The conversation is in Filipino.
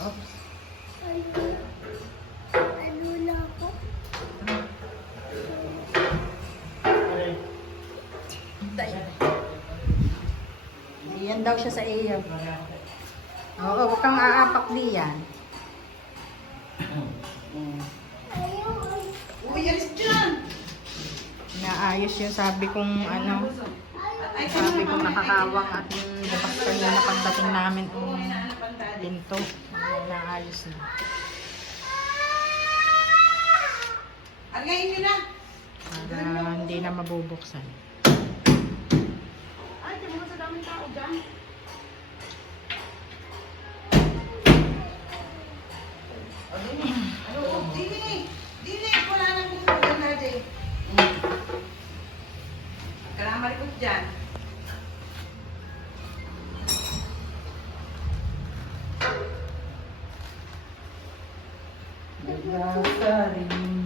Oops. Ano na ako? Diyan daw siya sa iyo. Oo, huwag kang aapak diyan. Uy, alis dyan! Naayos yung sabi kong ano. Sabi kong nakakawang at yung bukas kanina pagdating namin yung pinto. Naayos na. Algayin nyo na! Para hindi na mabubuksan. Ay, di mo sa daming tao dyan. Ano? Dili! Dili! Wala nang gusto dyan na dyan. Kailangan malikot dyan. Nagkakarin